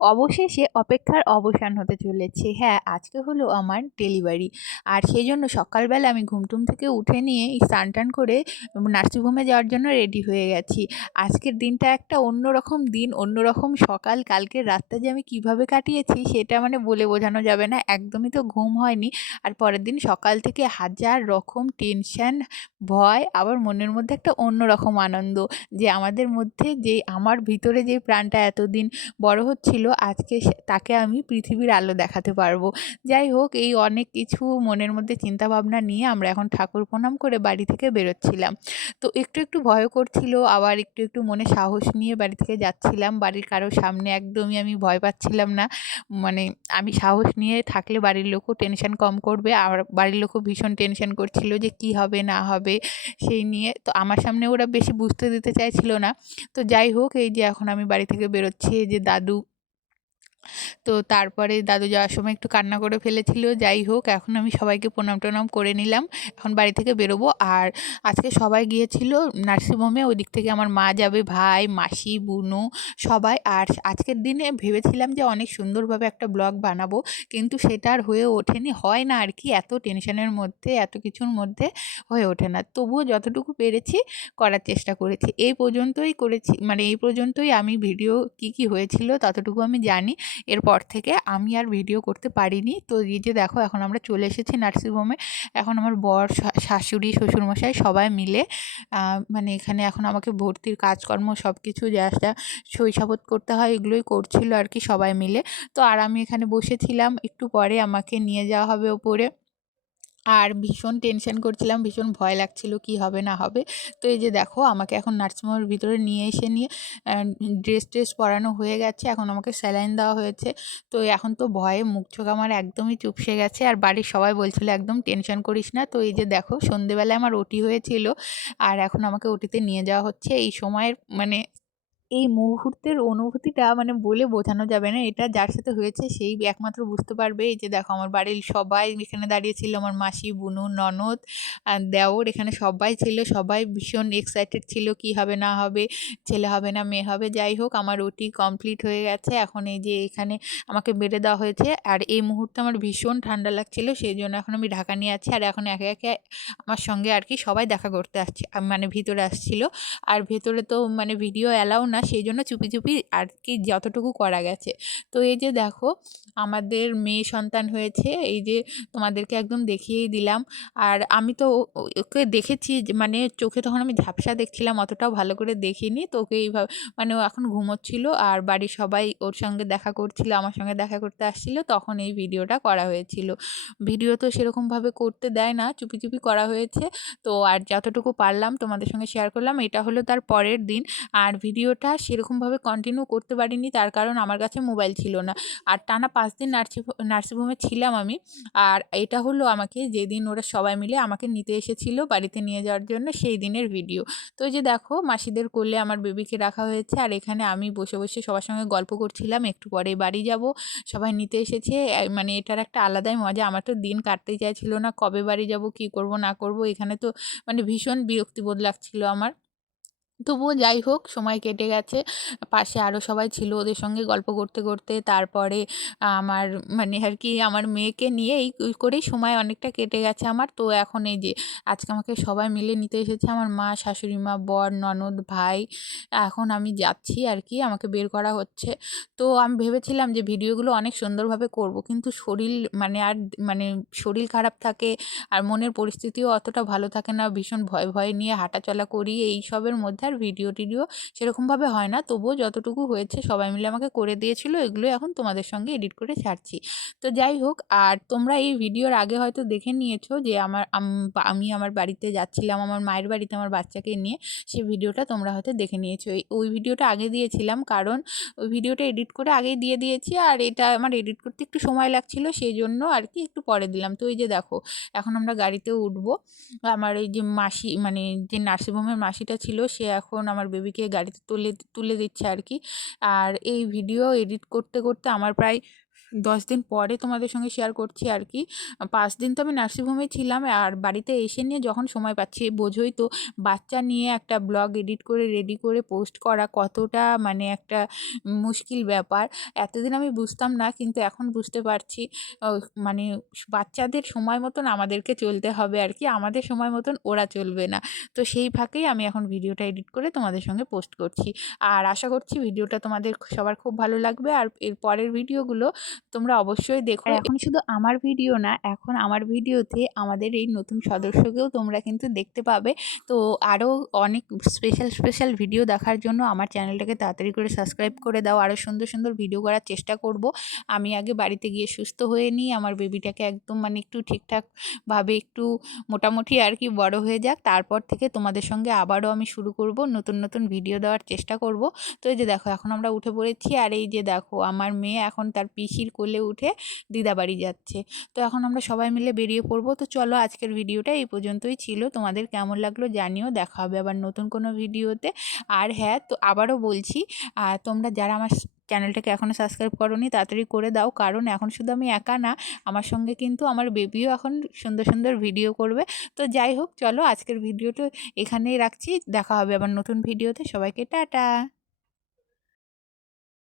অবশেষে অপেক্ষার অবসান হতে চলেছে। হ্যাঁ আজকে হলো আমার ডেলিভারি আর সেই জন্য সকালবেলা আমি ঘুমটুম থেকে উঠে নিয়ে স্নান টান করে নার্সিংহোমে যাওয়ার জন্য রেডি হয়ে গেছি। আজকের দিনটা একটা অন্যরকম দিন, অন্যরকম সকাল। কালকের রাতটা যে আমি কীভাবে কাটিয়েছি সেটা মানে বলে বোঝানো যাবে না। একদমই তো ঘুম হয়নি। আর পরের দিন সকাল থেকে হাজার রকম টেনশান ভয়, আবার মনের মধ্যে একটা অন্যরকম আনন্দ যে আমাদের মধ্যে যে, আমার ভিতরে যে প্রাণটা এতদিন বড় হচ্ছিল আজকে তাকে আমি পৃথিবীর আলো দেখাতে পারব। যাই হোক, এই অনেক কিছু মনের মধ্যে চিন্তা ভাবনা নিয়ে আমরা এখন ঠাকুর প্রণাম করে বাড়ি থেকে বেরোচ্ছিলাম। তো একটু একটু ভয় করছিল, আবার একটু একটু মনে সাহস নিয়ে বাড়ি থেকে যাচ্ছিলাম। বাড়ির কারও সামনে একদমই আমি ভয় পাচ্ছিলাম না। মানে আমি সাহস নিয়ে থাকলে বাড়ির লোকও টেনশন কম করবে, আর বাড়ির লোকও ভীষণ টেনশন করছিল যে কি হবে, না হবে, সেই নিয়ে। তো আমার সামনে ওরা বেশি বুঝতে দিতে চাইছিল না। তো যাই হোক, এই যে এখন আমি বাড়ি থেকে বেরোচ্ছি, এই যে দাদু তো তারপরে দাদু যাওয়ার সময় একটু কান্না করে ফেলেছিল, যাই হোক, এখন আমি সবাইকে প্রণাম টনাম করে নিলাম, এখন বাড়ি থেকে বেরোবো। আর আজকে সবাই গিয়েছিল নার্সিংহোমে, ওই দিক থেকে আমার মা যাবে, ভাই, মাসি, বুনু, সবাই। আর আজকের দিনে ভেবেছিলাম যে অনেক সুন্দরভাবে একটা ব্লগ বানাবো, কিন্তু সেটা আর হয়ে ওঠেনি, হয় না আর কি, এত টেনশনের মধ্যে, এত কিছুর মধ্যে হয়ে ওঠে না। তবুও যতটুকু পেরেছি করার চেষ্টা করেছি। এই পর্যন্তই করেছি মানে এই পর্যন্তই আমি ভিডিও কি কি হয়েছিল ততটুকু আমি জানি। এরপর থেকে আমি আর ভিডিও করতে পারিনি। তো এই যে দেখো, এখন আমরা চলে এসেছি নার্সিংহোমে এখন আমার বর শাশুড়ি, শ্বশুরমশাই সবাই মিলে মানে এখানে এখন আমাকে ভর্তির কাজকর্ম সব কিছু যা যা শৈশবত করতে হয় এগুলোই করছিল আর কি সবাই মিলে। তো আর আমি এখানে বসেছিলাম, একটু পরে আমাকে নিয়ে যাওয়া হবে ওপরে। আর ভীষণ টেনশন করছিলাম, ভীষণ ভয় লাগছিল কি হবে, না হবে। তো এই যে দেখো, আমাকে এখন নার্সিংহোমের ভিতরে নিয়ে এসে নিয়ে ড্রেস ট্রেস পরানো হয়ে গেছে, এখন আমাকে স্যালাইন দেওয়া হয়েছে। তো এখন তো ভয়ে মুখ চোখ আমার একদমই চুপসে গেছে, আর বাড়ির সবাই বলছিল, একদম টেনশন করিস না। তো এই যে দেখো, সন্ধেবেলায় আমার ওটি হয়েছিল, আর এখন আমাকে ওটিতে নিয়ে যাওয়া হচ্ছে। এই সময়ের মানে এই মুহূর্তের অনুভূতিটা মানে বলে বোঝানো যাবে না। এটা যার সাথে হয়েছে সেই একমাত্র বুঝতে পারবে। এই যে দেখো আমার বাড়ির সবাই এখানে দাঁড়িয়ে ছিল, আমার মাসি, বুনু, ননদ দেওর এখানে সবাই ছিল। সবাই ভীষণ এক্সাইটেড ছিল কি হবে, না হবে, ছেলে হবে না, মেয়ে হবে। যাই হোক, আমার ওটি কমপ্লিট হয়ে গেছে। এখন এই যে এখানে আমাকে বেড়ে দেওয়া হয়েছে। আর এই মুহূর্তে আমার ভীষণ ঠান্ডা লাগছিল, সেই জন্য এখন আমি ঢাকা নিয়ে আছি। আর এখন একে একে আমার সঙ্গে আর কি সবাই দেখা করতে আসছে মানে ভিতরে আসছিল। আর ভেতরে তো মানে ভিডিও অ্যালাউ না। সেই জন্য চুপি চুপি আর কি যতটুকু করা গেছে। তো এই যে দেখো, আমাদের মেয়ে সন্তান হয়েছে, এই যে তোমাদেরকে একদম দেখিয়েই দিলাম। আর আমি তো ওকে দেখেছি মানে চোখে তখন আমি ঝাপসা দেখছিলাম, অতটাও ভালো করে দেখিনি। তো ওকে এইভাবে মানে ও এখন ঘুমোচ্ছিল আর বাড়ির সবাই ওর সঙ্গে দেখা করছিল, আমার সঙ্গে দেখা করতে আসছিল, তখন এই ভিডিওটা করা হয়েছিল। ভিডিও তো সেরকমভাবে করতে দেয় না, চুপি চুপি করা হয়েছে। তো আর যতটুকু পারলাম তোমাদের সঙ্গে শেয়ার করলাম, এটা হলো তার পরের দিন। আর ভিডিওটা সেরকমভাবে কন্টিনিউ করতে পারিনি, তার কারণ আমার কাছে মোবাইল ছিল না। আর টানা পাঁচ দিন নার্সিং নার্সিংহোমে ছিলাম আমি। আর এটা হলো আমাকে যেদিন ওরা সবাই মিলে আমাকে নিতে এসেছিল বাড়িতে নিয়ে যাওয়ার জন্য সেই দিনের ভিডিও তো যে দেখো, মাসিদের কোলে আমার বেবিকে রাখা হয়েছে আর এখানে আমি বসে বসে সবার সঙ্গে গল্প করছিলাম, একটু পরে বাড়ি যাব। সবাই নিতে এসেছে মানে এটার একটা আলাদাই মজা। আমার তো দিন কাটতেই চাইছিল না, কবে বাড়ি যাব, কি করব, না করব, এখানে তো মানে ভীষণ বিরক্তিবোধ লাগছিল আমার। তবুও যাই হোক, সময় কেটে গেছে। পাশে আরও সবাই ছিল ওদের সঙ্গে গল্প করতে করতে। তারপরে আমার মানে আর কি আমার মেয়েকে নিয়ে এই করেই সময় অনেকটা কেটে গেছে আমার। তো এখন এই যে আজকে আমাকে সবাই মিলে নিতে এসেছে আমার মা, শাশুড়ি মা, বর, ননদ, ভাই। এখন আমি যাচ্ছি আর কি, আমাকে বের করা হচ্ছে। তো আমি ভেবেছিলাম যে ভিডিওগুলো অনেক সুন্দরভাবে করব, কিন্তু শরীর মানে আর মানে শরীর খারাপ থাকে আর মনের পরিস্থিতিও অতটা ভালো থাকে না। ভীষণ ভয় ভয় নিয়ে হাঁটাচলা করি, এই সবের মধ্যে। আর ভিডিও টিডিও সেরকমভাবে হয় না। তবুও যতটুকু হয়েছে সবাই মিলে আমাকে করে দিয়েছিল, এগুলো এখন তোমাদের সঙ্গে এডিট করে ছাড়ছি। তো যাই হোক, আর তোমরা এই ভিডিওর আগে হয়তো দেখে নিয়েছো যে আমার আমি আমার বাড়িতে যাচ্ছিলাম, আমার মায়ের বাড়িতে আমার বাচ্চাকে নিয়ে সেই ভিডিওটা তোমরা হয়তো দেখে নিয়েছো। ওই ভিডিওটা আগে দিয়েছিলাম কারণ ওই ভিডিওটা এডিট করে আগেই দিয়ে দিয়েছি আর এটা আমার এডিট করতে একটু সময় লাগছিল, সেই জন্য আর কি একটু পরে দিলাম। তো এই যে দেখো, এখন আমরা গাড়িতে উঠবো। আমার এই যে মাসি মানে যে নার্সিংহোমের মাসিটা ছিল, সে এখন আমার বেবিকে গাড়িতে তুলে তুলে দিচ্ছে আর কি আর এই ভিডিও এডিট করতে করতে আমার প্রায় দশ দিন পরে তোমাদের সঙ্গে শেয়ার করছি আর কি পাঁচ দিন তো আমি নার্সিংহোমেই ছিলাম, আর বাড়িতে এসে নিয়ে যখন সময় পাচ্ছি, বোঝোই তো বাচ্চা নিয়ে একটা ব্লগ এডিট করে রেডি করে পোস্ট করা কতটা মানে একটা মুশকিল ব্যাপার। এতদিন আমি বুঝতাম না, কিন্তু এখন বুঝতে পারছি মানে বাচ্চাদের সময় মতন আমাদেরকে চলতে হবে আর কি আমাদের সময় মতন ওরা চলবে না। তো সেই ফাঁকেই আমি এখন ভিডিওটা এডিট করে তোমাদের সঙ্গে পোস্ট করছি। আর আশা করছি ভিডিওটা তোমাদের সবার খুব ভালো লাগবে, আর এর পরের ভিডিওগুলো তোমরা অবশ্যই দেখো। এখন শুধু আমার ভিডিও না এখন আমার ভিডিওতে আমাদের এই নতুন সদস্যকেও তোমরা কিন্তু দেখতে পাবে। তো আরও অনেক স্পেশাল স্পেশাল ভিডিও দেখার জন্য আমার চ্যানেলটাকে তাড়াতাড়ি করে সাবস্ক্রাইব করে দাও। আরও সুন্দর সুন্দর ভিডিও করার চেষ্টা করব। আমি আগে বাড়িতে গিয়ে সুস্থ হয়ে নিই আমার বেবিটাকে একদম মানে একটু ঠিকঠাকভাবে একটু মোটামুটি আর কি বড় হয়ে যাক। তারপর থেকে তোমাদের সঙ্গে আবারও আমি শুরু করব নতুন নতুন ভিডিও দেওয়ার চেষ্টা করব। তো এই যে দেখো এখন আমরা উঠে পড়েছি। আর এই যে দেখো আমার মেয়ে এখন তার পিসির কোলে উঠে দিদাবাড়ি যাচ্ছে। তো এখন আমরা সবাই মিলে বেরিয়ে পড়ব। তো চলো আজকের ভিডিওটা এই পর্যন্তই ছিল। তোমাদের কেমন লাগল জানিও। দেখা হবে আবার নতুন কোনো ভিডিওতে। আর হ্যাঁ তো আবারও বলছি তোমরা যারা আমার চ্যানেলটাকে এখনও সাবস্ক্রাইব করোনি, তাড়াতাড়ি করে দাও। কারণ এখন শুধু আমি একা না, আমার সঙ্গে কিন্তু আমার বেবিও এখন সুন্দর সুন্দর ভিডিও করবে। তো যাই হোক, চলো আজকের ভিডিওটা এখানেই রাখছি। দেখা হবে আবার নতুন ভিডিওতে। সবাইকে টাটা!